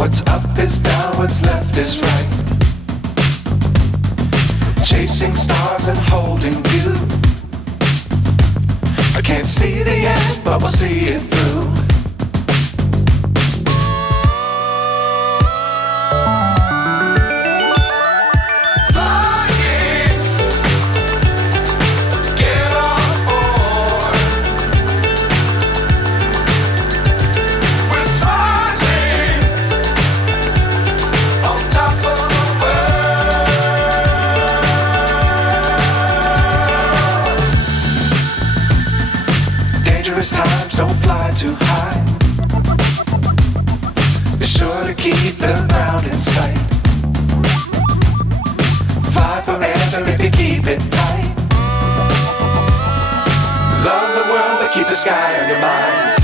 What's up is down, what's left is right. Chasing stars and holding you. I can't see the end, but we'll see it through. Times don't fly too high. Be sure to keep the ground in sight. Fly forever if you keep it tight. Love the world but keep the sky on your mind.